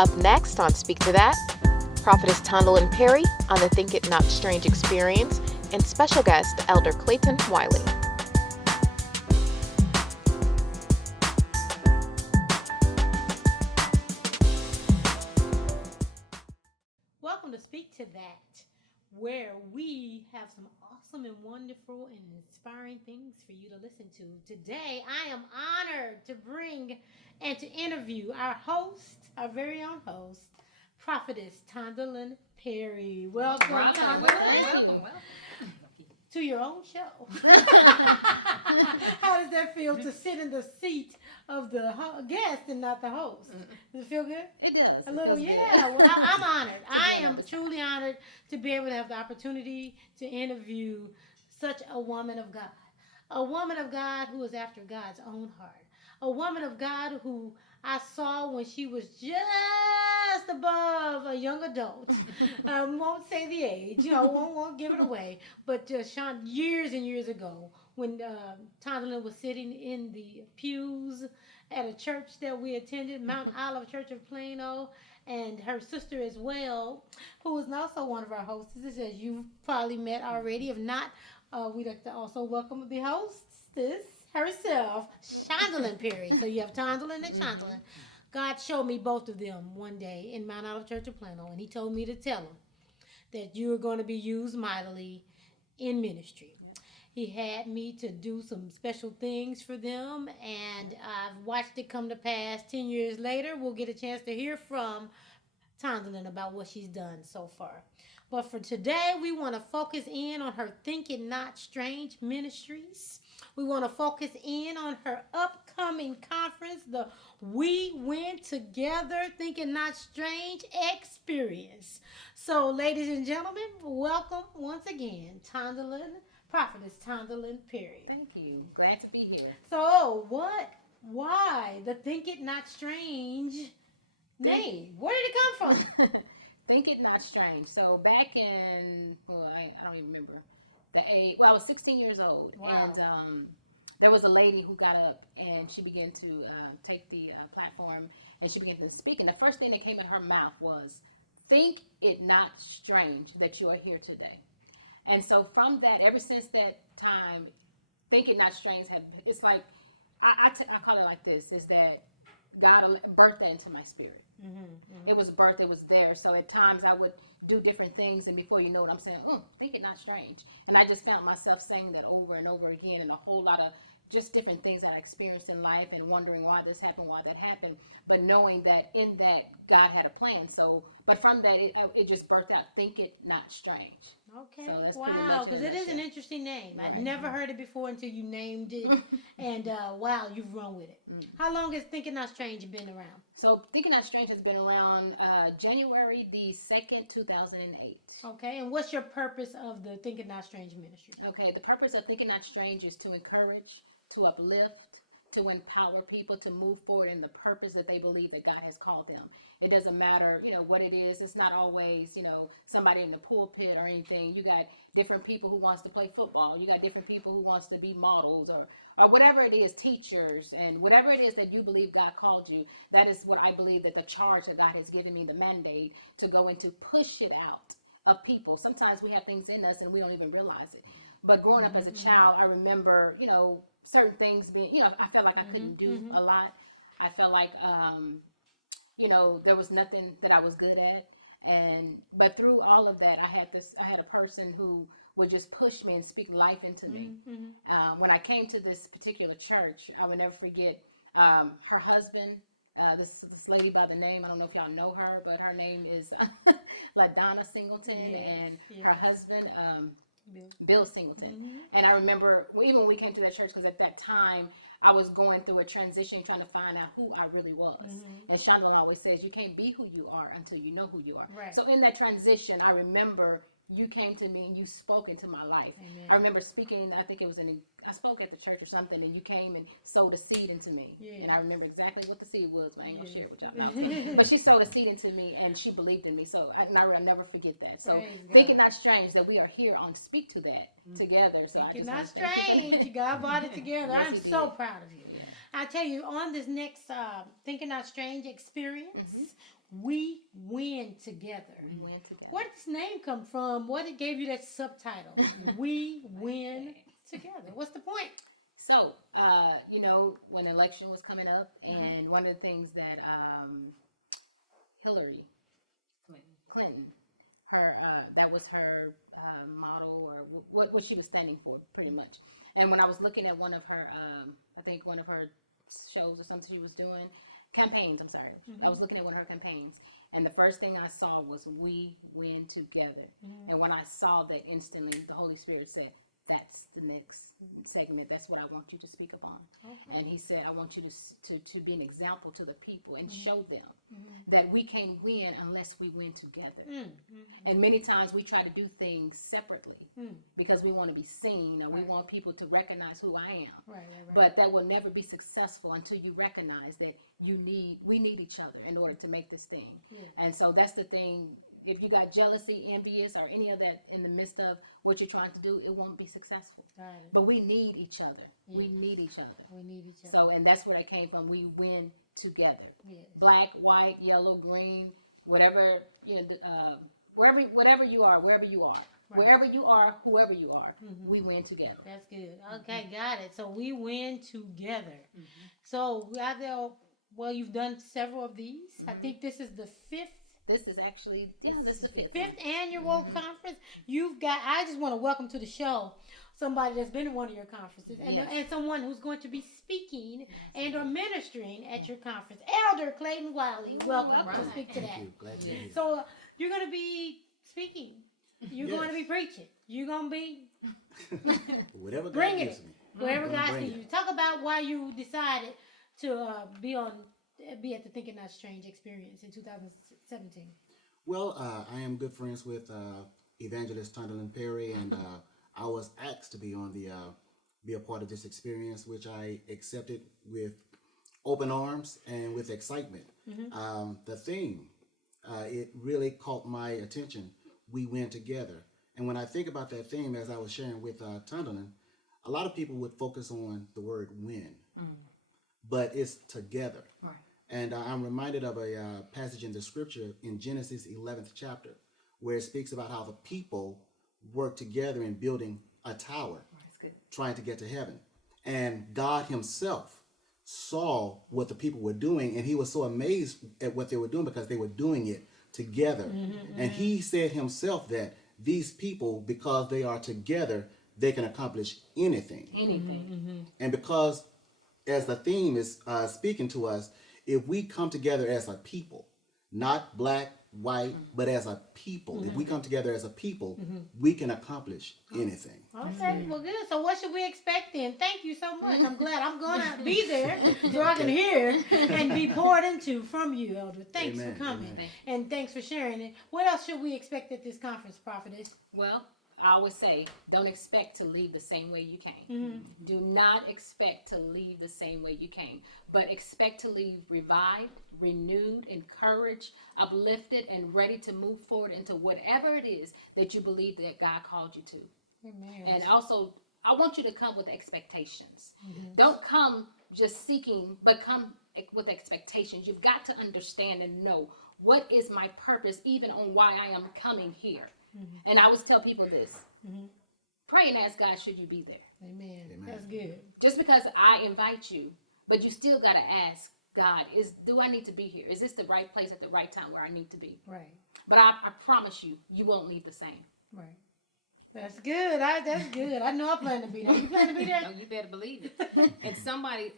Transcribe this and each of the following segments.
Up next on Speak to That, Prophetess Tondalyn Perry on the Think It Not Strange experience, and special guest Elder Clayton Wiley. Welcome to Speak to That, where we have some awesome and wonderful and inspiring things for you to listen to. Today, I am honored to bring and to interview our host, our very own host, Prophetess Tondalyn Perry. Welcome. Welcome. Thank you. To your own show. How does that feel to sit in the seat of the guest and not the host? Does it feel good? It does. It feels good. Well, I'm honored. To be I on the am other side. truly honored to be able to have the opportunity to interview such a woman of God. A woman of God who is after God's own heart. A woman of God who I saw when she was just above a young adult. I won't say the age, won't give it away. But Sean, years and years ago, when Tondalyn was sitting in the pews at a church that we attended, Mount Olive Church of Plano, and her sister as well, who was also one of our hostesses, as you've probably met already. If not, we'd like to also welcome the hostess herself, Tondalyn Perry. So you have Tondalyn and Tondalyn. God showed me both of them one day in Mount Olive Church of Plano, and he told me to tell them that you are going to be used mightily in ministry. Yep. He had me to do some special things for them, and I've watched it come to pass. 10 years later, we'll get a chance to hear from Tondalyn about what she's done so far. But for today, we want to focus in on her Think It Not Strange Ministries. We want to focus in on her upcoming conference, the We Win Together Think It Not Strange experience. So, ladies and gentlemen, welcome once again, Prophetess Tondalyn Perry. Thank you. Glad to be here. So, why the Think It Not Strange name? Where did it come from? Think It Not Strange. So back in, I don't even remember the age. Well, I was 16 years old. Wow. And there was a lady who got up and she began to take the platform and she began to speak. And the first thing that came in her mouth was, think it not strange that you are here today. And so from that, ever since that time, Think It Not Strange it's like, I call it like this, is that God birthed that into my spirit. It was birthed, it was there. So at times I would do different things, and before you know it, I'm saying, oh, think it not strange. And I just found myself saying that over and over again, and a whole lot of just different things that I experienced in life, and wondering why this happened, why that happened, but knowing that in that God had a plan. So, but from that, it just birthed out, think it not strange. Okay. So that's pretty much in a nutshell. It is an interesting name. Right. I've never heard it before until you named it. And wow, you've run with it. How long has Think It Not Strange been around? So Think It Not Strange has been around January the 2nd, 2008. Okay. And what's your purpose of the Think It Not Strange ministry? Okay. The purpose of Think It Not Strange is to encourage, to uplift, to empower people to move forward in the purpose that they believe that God has called them. It doesn't matter, what it is. It's not always, somebody in the pulpit or anything. You got different people who wants to play football. You got different people who wants to be models or whatever it is, teachers, and whatever it is that you believe God called you. That is what I believe, that the charge that God has given me, the mandate to go and to push it out of people. Sometimes we have things in us and we don't even realize it. But growing up as a child, I remember, certain things being, I felt like I couldn't do a lot. I felt like, there was nothing that I was good at. But through all of that, I had a person who would just push me and speak life into me. When I came to this particular church, I would never forget her husband, this lady by the name, I don't know if y'all know her, but her name is LaDonna Singleton, and her husband, Bill Singleton. And I remember even when we came to that church, because at that time I was going through a transition, trying to find out who I really was. And Tondalyn always says, you can't be who you are until you know who you are. Right. So in that transition, I remember you came to me and you spoke into my life. Amen. I remember speaking, I think it was I spoke at the church or something, and you came and sowed a seed into me. Yeah. And I remember exactly what the seed was, but I ain't gonna share it with y'all. No, I was kidding. But she sowed a seed into me and she believed in me. So I never forget that. So Think It Not Strange that we are here on Speak to That together. So I just want to thank you for that. God brought it together. Yes, I'm he so did. proud of you. Yeah. I tell you, on this next Thinking Not Strange experience, we win together. We win together. Where did this name come from? What it gave you that subtitle? We win together. What's the point? So, when election was coming up, and one of the things that Hillary Clinton, that was her model, or what she was standing for, pretty much. And when I was looking at one of her, I think one of her shows or something she was doing, campaigns, I'm sorry. I was looking at one of her campaigns, and the first thing I saw was "We win together." And when I saw that, instantly, the Holy Spirit said, "That's the next segment. That's what I want you to speak upon." And he said, "I want you to be an example to the people and show them that we can't win unless we win together." And many times we try to do things separately because we want to be seen, or we want people to recognize who I am. Right. But that will never be successful until you recognize that we need each other in order to make this thing. And so that's the thing. If you got jealousy, envious, or any of that in the midst of what you're trying to do, it won't be successful. Right. But we need each other. We need each other. We need each other. So, and that's where that came from. We win together. Yes. Black, white, yellow, green, whatever, whatever you are, wherever you are. Wherever you are, whoever you are, we win together. That's good. Okay, got it. So we win together. So well, you've done several of these. I think this is the fifth This is actually, this is the fifth one. annual conference. I just want to welcome to the show somebody that's been in one of your conferences, and someone who's going to be speaking and or ministering at your conference. Elder Clayton Wiley, welcome. I'll speak to that. So you're going to be speaking. You're going to be preaching. You're going to be Whatever God bringing gives it. me. Wherever I'm God bring sees it. you. Talk about why you decided to be at the Thinking Not Strange experience in 2017. Well, I am good friends with Evangelist Tondalyn Perry, and I was asked to be on be a part of this experience, which I accepted with open arms and with excitement. The theme, it really caught my attention. We win together. And when I think about that theme, as I was sharing with Tondalyn, a lot of people would focus on the word win, but it's together. Right. And I'm reminded of a passage in the scripture in Genesis 11th chapter, where it speaks about how the people work together in building a tower, That's good. trying to get to heaven. And God himself saw what the people were doing, and he was so amazed at what they were doing because they were doing it together. And he said himself that these people, because they are together, they can accomplish anything. Anything. And because, as the theme is speaking to us, if we come together as a people, not black, white, but as a people, if we come together as a people, we can accomplish anything. Okay, well, good. So what should we expect then? Thank you so much. I'm glad I'm going to be there so I can hear and be poured into from you, Elder. Thanks Amen. for coming. Thank And thanks for sharing it. What else should we expect at this conference, Prophetess? Well, I always say, don't expect to leave the same way you came. Do not expect to leave the same way you came, but expect to leave revived, renewed, encouraged, uplifted, and ready to move forward into whatever it is that you believe that God called you to. Amen. And also, I want you to come with expectations. Don't come just seeking, but come with expectations. You've got to understand and know what is my purpose, even on why I am coming here. And I always tell people this. Pray and ask God, should you be there? Amen. That's good. Just because I invite you, but you still got to ask God, do I need to be here? Is this the right place at the right time where I need to be? Right. But I promise you, you won't leave the same. Right. That's good. That's good. I know I plan to be there. You plan to be there? Oh, you better believe it. And somebody,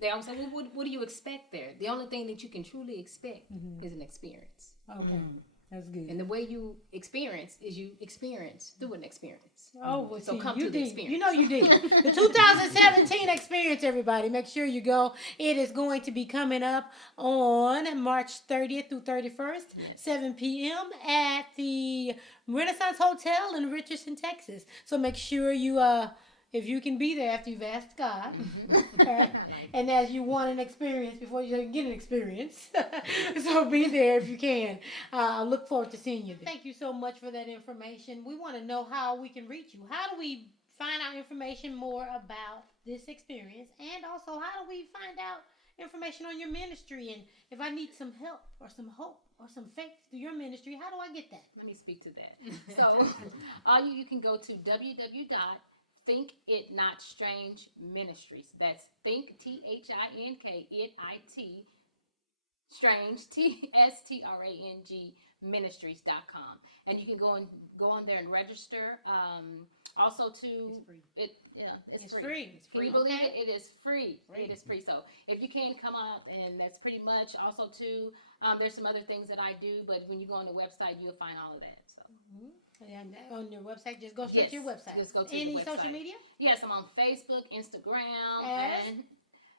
they always say, well, what do you expect there? The only thing that you can truly expect is an experience. Okay. That's good. And the way you experience is you experience through an experience. Oh, well, So see, come you to the did. experience. You know you did. The 2017 experience, everybody. Make sure you go. It is going to be coming up on March 30th through 31st, Yes. 7 p.m. at the Renaissance Hotel in Richardson, Texas. So make sure you, if you can be there after you've asked God, I like and as you want an experience before you get an experience, so be there if you can. I look forward to seeing you there. Thank you so much for that information. We want to know how we can reach you. How do we find out information more about this experience, and also how do we find out information on your ministry, and if I need some help or some hope or some faith through your ministry, how do I get that? Let me speak to that. So, you can go to www.thinkitnotstrange Ministries. That's think THINK IT strange STRANG ministries.com, and you can go on there and register. Also, it's free. Can you believe it? It is free. It is free. So if you can come out, and that's pretty much. Also, too, there's some other things that I do, but when you go on the website, you'll find all of that. So. And on your website, just go Yes, to your website. just go to Any the website. social media? Yes, I'm on Facebook, Instagram, and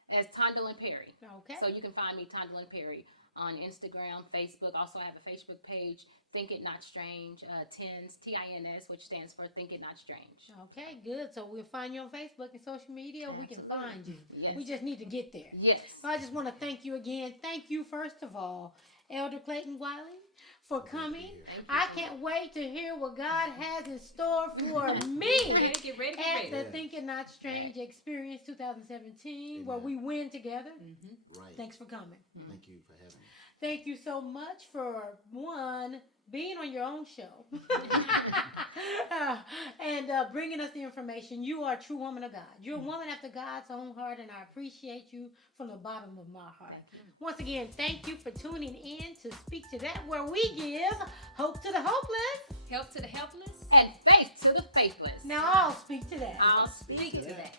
as Tondalyn Perry. Okay. So you can find me, Tondalyn Perry, on Instagram, Facebook. Also, I have a Facebook page, Think It Not Strange, TINS, TINS, which stands for Think It Not Strange. Okay, good. So we'll find you on Facebook and social media. Absolutely. We can find you. Yes. We just need to get there. Yes. So I just want to thank you again. Thank you, first of all, Elder Clayton Wiley, for coming. Thank you. I can't wait to hear what God has in store for me Get ready. at the Think It Not Strange Experience 2017, where we win together. Right. Thanks for coming. Thank you for having me. Thank you so much for being on your own show and bringing us the information. You are a true woman of God. You're a woman after God's own heart, and I appreciate you from the bottom of my heart. Thank you. Once again, thank you for tuning in to Speak to That, where we give hope to the hopeless. Help to the helpless. And faith to the faithless. Now I'll speak to that. I'll speak Speak it. to that.